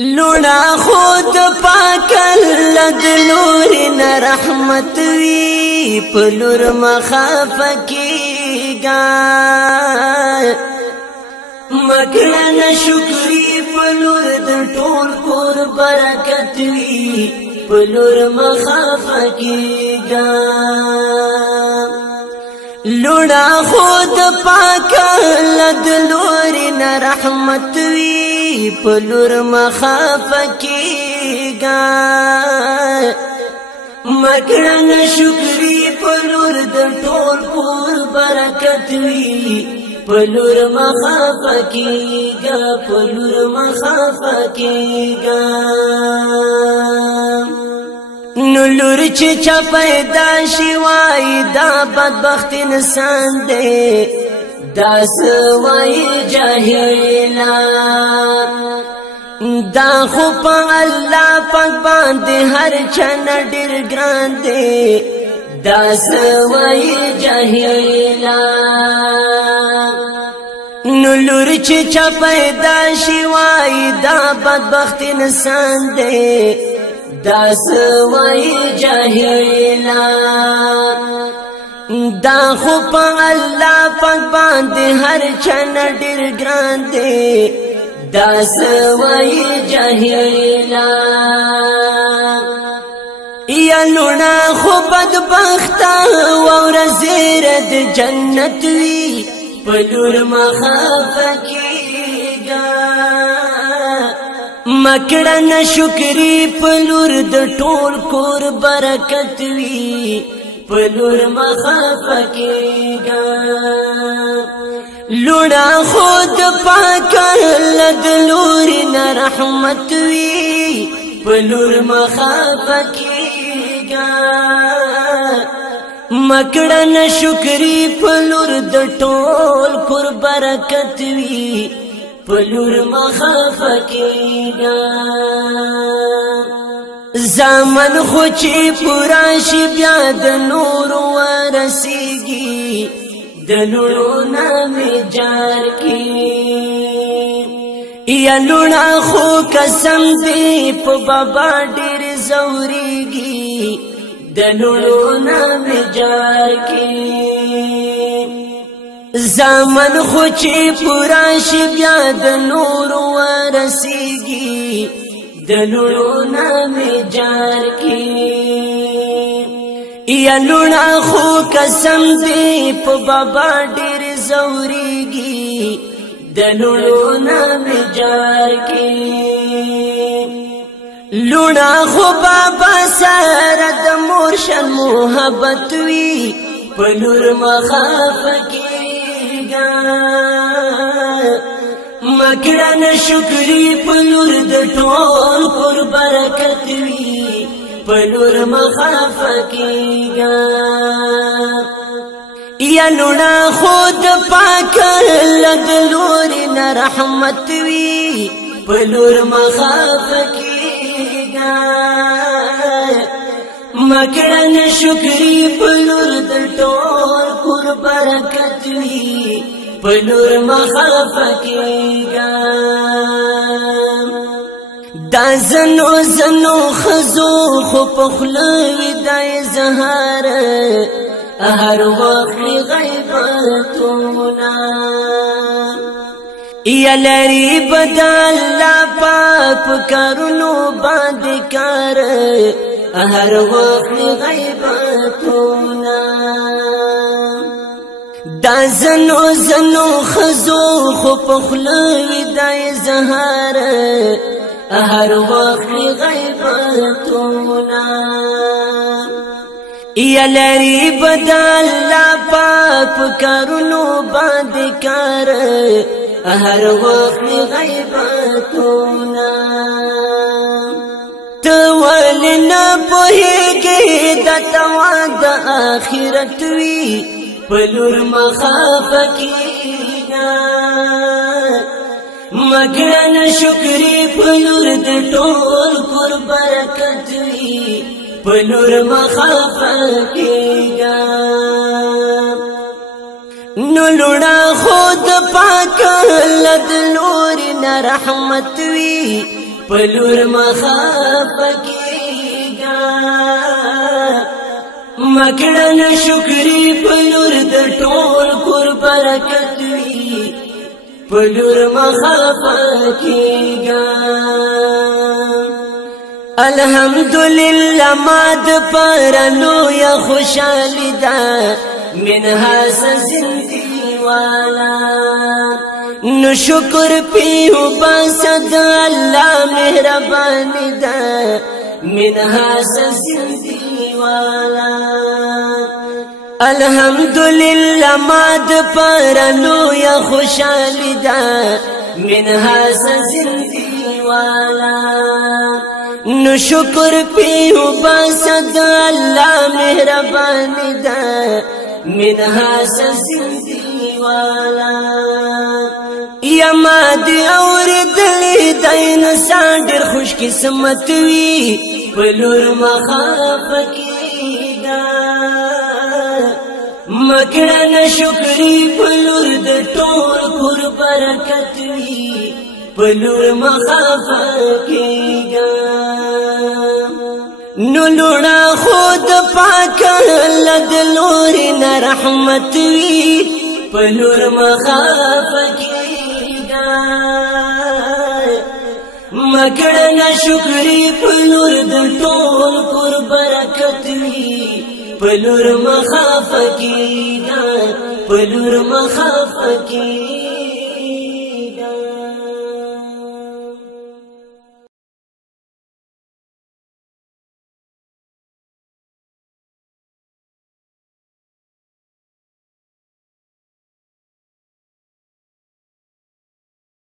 لونا خود پاک لد نور ن رحمت وی پلور مخاف کیگا مکرن شکری پلور د ټول کور برکت وی پلور مخاف کیگا لونا خود پاک لد نور ن رحمت وی پلور مخاف کیگا مکرن شکری پلور د ټول کور برکت وی پلور مخاف کیگا پلور مخاف کیگا نلور چې چا پیدا شي وای دا بدبخت انسان دی دا سوای جاهلا دا خو په الله پاک باندې هر چن ډیر ګران دی دا سوای جاهلا نلور چې چا پیدا شي وای دا بدبخت انسان دی دا سوای جاهلا دا خو په الله پاک باندې هر چن ډیر ګران دی دا سوای جاهلا یا لونا خو بدبخت او رزیر د جنت وی پلور مخاف کیگا مکرن شکری پلور د ټول کور برکت وی پلور مخاف کیگا لونا خود پاک لد لور ن رحمت وی پلور مخاف کیگا مکرن شکری پلور د ټول کور برکت وی پلور مخاف کیگا زمن خو چې پورا شي بیا د نور ورسیږي د لونو نام جار کی یا لونا خو قسم دی په بابا ډیر زوريږي د لونو نام جار کی زمن خو چې پورا شي بیا د نور ورسیږي د لونو نام جار کی یا لونا خو قسم دی په بابا ډیر زوريږي د لونو نام جار کی لونا خو بابا سره د مرشد محبت وی پلور مخاف کیگا مکرن شکری پلور د ټول کور برکت وی پلور مخاف کیگا یا لونا خود پاک لد لور ن رحمت وی پلور مخاف کیگا مکرن شکری پلور د ټول کور برکت وی پلور مخاف کیگا دا زنو زنو خزو خو پخلوی دای زهار هر وقت غیبتونا یا لری بدل لا پاک کرنو باندې کار هر وقت غیبتونا دا زنو زنو خزو خو پخلوی دای زهار هر وقت غیبتونا یا لری بدل لا پاک کرنو باندې کار هر وقت غیبتونا تو ولنا پوهیږي د تواد آخرت وی پلور مخاف کیگا مکرن شکری پلور د ټول کور برکت وی پلور مخاف کیگا نو لونا خود پاک لد لور ن رحمت وی پلور مخافکیگا مکڑن شکری پلور در ټول کور برکت وی پلور مخافکیگا الحمدللہ ماد پرلو یا خوشحالی دا منها زندگی والا نو شکر پیو باسد اللہ مہربانی دا منها زندگی والا الحمدللہ ماد پرلو یا خوشحالی دا منها زندگی والا نو شکر پیو باسد اللہ مہربانی دا منها زندگی والا یا مادی اور دلی دا انسان ډیر خوش قسمت وی پلور مخافکیگا مکڑن شکری پلور د ټول کور برکت وی پلور مخافکیگا نو لونا خود پاک لد لوری نرحمت وی پلور مخافکیگا مکڑن شکری پلور د ټول کور برکت وی پلور مخافکیگا پلور مخافکیگا